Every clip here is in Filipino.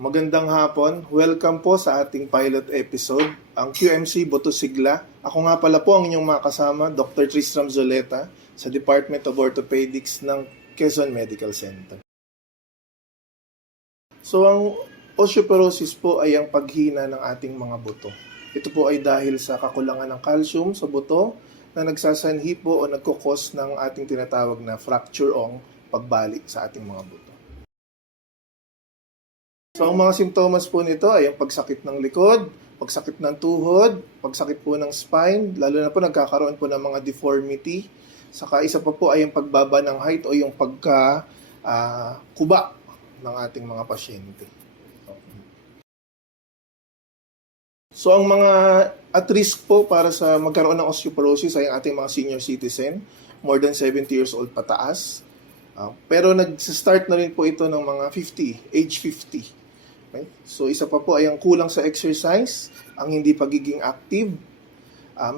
Magandang hapon. Welcome po sa ating pilot episode, ang QMC Boto Sigla. Ako nga pala po ang inyong makasama, Dr. Tristram Zoleta, sa Department of Orthopedics ng Quezon Medical Center. So, ang osteoporosis po ay ang paghina ng ating mga buto. Ito po ay dahil sa kakulangan ng calcium sa buto na nagsasanhi po o nagkukos ng ating tinatawag na fracture o pagbalik sa ating mga buto. So, ang mga simptomas po nito ay ang pagsakit ng likod, pagsakit ng tuhod, pagsakit po ng spine, lalo na po nagkakaroon po ng mga deformity. Saka isa pa po ay ang pagbaba ng height o yung kuba ng ating mga pasyente. So, ang mga at risk po para sa magkaroon ng osteoporosis ay ang ating mga senior citizen, more than 70 years old pataas. Pero nag-start na rin po ito ng mga age 50. Okay? So, isa pa po ay ang kulang sa exercise, ang hindi pagiging active.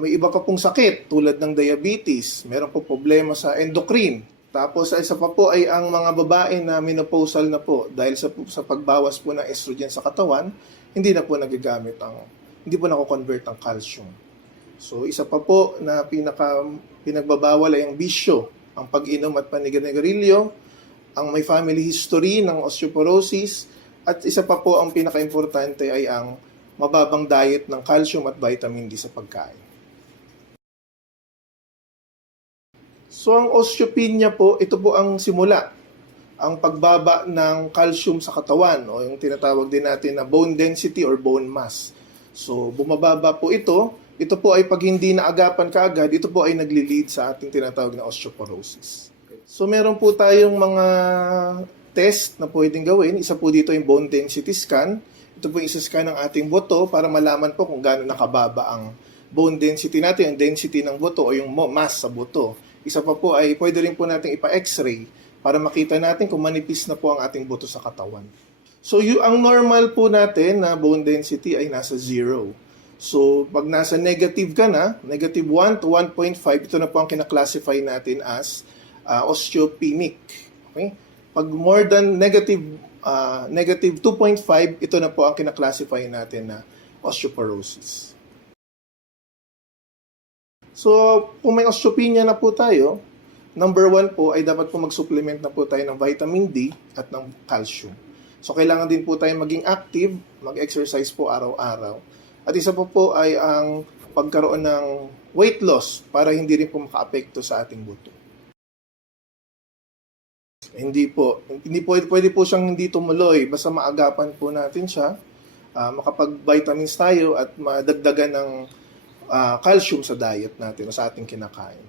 May iba pa pong sakit tulad ng diabetes, meron po problema sa endocrine. Tapos, isa pa po ay ang mga babae na menopausal na po dahil sa pagbawas po ng estrogen sa katawan, hindi po nako-convert ang calcium. So, isa pa po na pinagbabawal ay ang bisyo, ang pag-inom at paniganigarilyo, ang may family history ng osteoporosis, at isa pa po ang pinaka-importante ay ang mababang diet ng calcium at vitamin D sa pagkain. So ang osteopenia po, ito po ang simula, ang pagbaba ng calcium sa katawan o yung tinatawag din natin na bone density or bone mass. So bumababa po ito po ay pag hindi naagapan kaagad, ito po ay nagli-lead sa ating tinatawag na osteoporosis. So meron po tayong mga test na pwedeng gawin. Isa po dito yung bone density scan. Ito po yung isa-scan ng ating buto para malaman po kung gaano nakababa ang bone density natin, ang density ng buto o yung mass sa buto. Isa pa po ay pwede rin po natin ipa-x-ray para makita natin kung manipis na po ang ating buto sa katawan. So ang normal po natin na bone density ay nasa 0. So pag nasa negative ka na, negative 1 to 1.5, ito na po ang kinaklasify natin as osteopenic. Okay? Pag more than negative 2.5, ito na po ang kinaklasify natin na osteoporosis. So, kung may osteopenia na po tayo, number 1 po ay dapat po mag-supplement na po tayo ng vitamin D at ng calcium. So, kailangan din po tayo maging active, mag-exercise po araw-araw. At isa po ay ang pagkaroon ng weight loss para hindi rin po maka-apekto sa ating buto. Hindi pwede po siyang hindi tumuloy, basta maagapan po natin siya, makapag-vitamins tayo at madagdagan ng calcium sa diet natin o sa ating kinakain.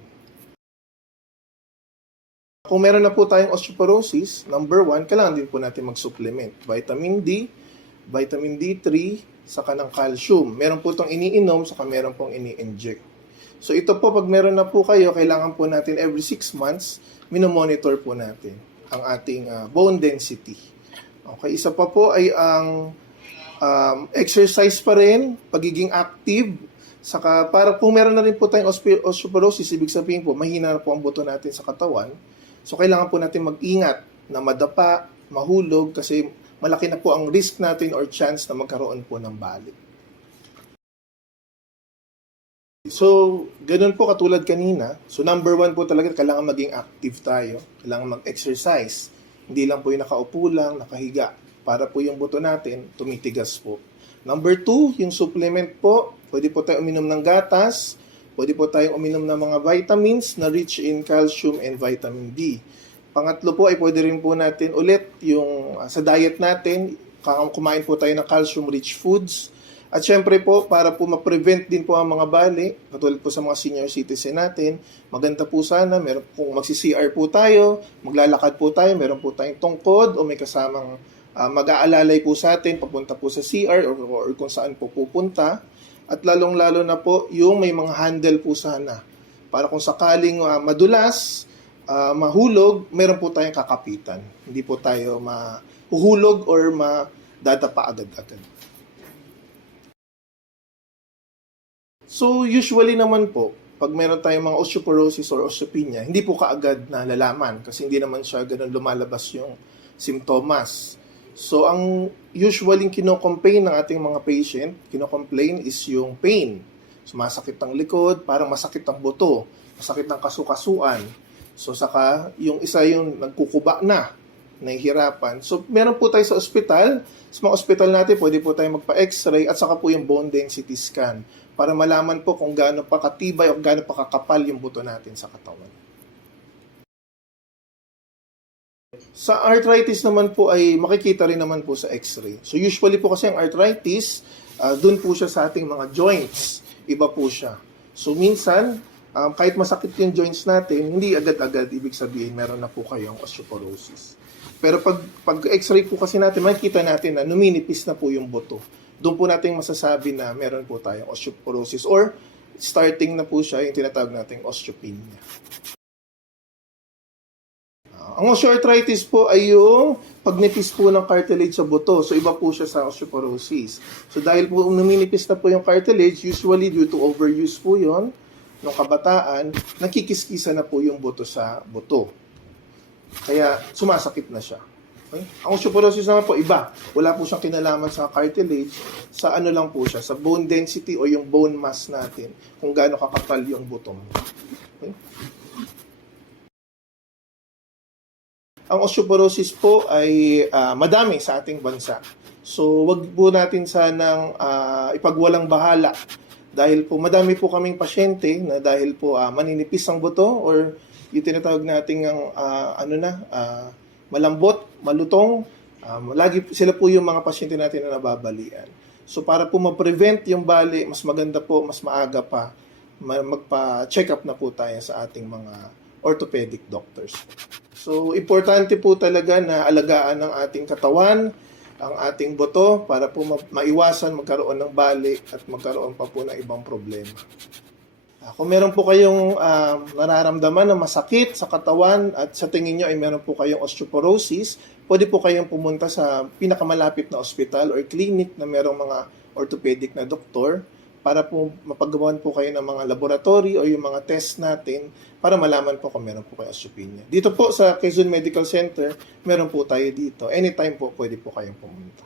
Kung meron na po tayong osteoporosis, number 1, kailangan din po natin mag-supplement. Vitamin D, vitamin D3, saka ng calcium. Meron po itong iniinom, saka meron pong ini-inject. So ito po, pag meron na po kayo, kailangan po natin every 6 months, minomonitor po natin ang ating bone density. Okay, isa pa po ay ang exercise pa rin, pagiging active, saka para kung meron na rin po tayong osteoporosis, ibig sabihin po, mahina na po ang buto natin sa katawan. So kailangan po natin mag-ingat na madapa, mahulog, kasi malaki na po ang risk natin or chance na magkaroon po ng balik. So, ganun po katulad kanina. So, number 1 po talaga, kailangan maging active tayo. Kailangan mag-exercise. Hindi lang po yung nakaupo lang, nakahiga. Para po yung buto natin, tumitigas po. Number 2, yung supplement po. Pwede po tayo uminom ng gatas. Pwede po tayo uminom ng mga vitamins na rich in calcium and vitamin D. Pangatlo po ay pwede rin po natin ulit yung sa diet natin, kumain po tayo ng calcium-rich foods. At syempre po, para po ma-prevent din po ang mga bali, katulad po sa mga senior citizen natin, maganda po sana, kung magsi-CR po tayo, maglalakad po tayo, meron po tayong tungkod o may kasamang mag-aalalay po sa atin, papunta po sa CR or kung saan po pupunta. At lalong-lalo na po, yung may mga handle po sana. Para kung sakaling madulas, mahulog, meron po tayong kakapitan. Hindi po tayo mahuhulog or madadapa agad-agad. So, usually naman po, pag meron tayong mga osteoporosis or osteopenia, hindi po kaagad nalalaman kasi hindi naman siya ganun lumalabas yung simptomas. So, ang usually kino-complain ng ating mga patient, kino-complain is yung pain. Sumasakit ang likod, parang masakit ang buto, masakit ang kasukasuan. So, saka yung isa yung nagkukuba na, nahihirapan. So, meron po tayo sa ospital. Sa mga ospital natin, pwede po tayo magpa-x-ray at saka po yung bone density scan para malaman po kung gaano pa katibay o gaano pa kakapal yung buto natin sa katawan. Sa arthritis naman po ay makikita rin naman po sa x-ray. So usually po kasi ang arthritis, dun po siya sa ating mga joints. Iba po siya. So minsan, kahit masakit yung joints natin, hindi agad-agad ibig sabihin meron na po kayong osteoporosis. Pero pag x-ray po kasi natin, makikita natin na numinipis na po yung buto. Doon po natin masasabi na meron po tayong osteoporosis or starting na po siya yung tinatawag nating osteopenia. Ang osteoarthritis po ay yung pagnipis po ng cartilage sa buto. So, iba po siya sa osteoporosis. So, dahil po numinipis na po yung cartilage, usually due to overuse po yon ng kabataan, nakikiskisa na po yung buto sa buto. Kaya, sumasakit na siya. Okay? Ang osteoporosis naman po, iba. Wala po siyang kinalaman sa cartilage. Sa ano lang po siya, sa bone density o yung bone mass natin, kung gaano kakapal yung buto mo. Okay? Ang osteoporosis po ay madami sa ating bansa. So, wag po natin sanang ipagwalang bahala dahil po madami po kaming pasyente na dahil po maninipis ang buto or yung tinatawag nating malambot, malutong, lagi sila po yung mga pasyente natin na nababalian. So, para po ma-prevent yung bali, mas maganda po, mas maaga pa, magpa-check up na po tayo sa ating mga orthopedic doctors. So, importante po talaga na alagaan ng ating katawan, ang ating buto, para po maiwasan magkaroon ng bali at magkaroon pa po ng ibang problema. Kung meron po kayong nararamdaman na masakit sa katawan at sa tingin nyo ay meron po kayong osteoporosis, pwede po kayong pumunta sa pinakamalapit na ospital or clinic na merong mga orthopedic na doktor para po mapagawan po kayo ng mga laboratory o yung mga test natin para malaman po kung meron po kayo osteopenia. Dito po sa Quezon Medical Center, meron po tayo dito. Anytime po pwede po kayong pumunta.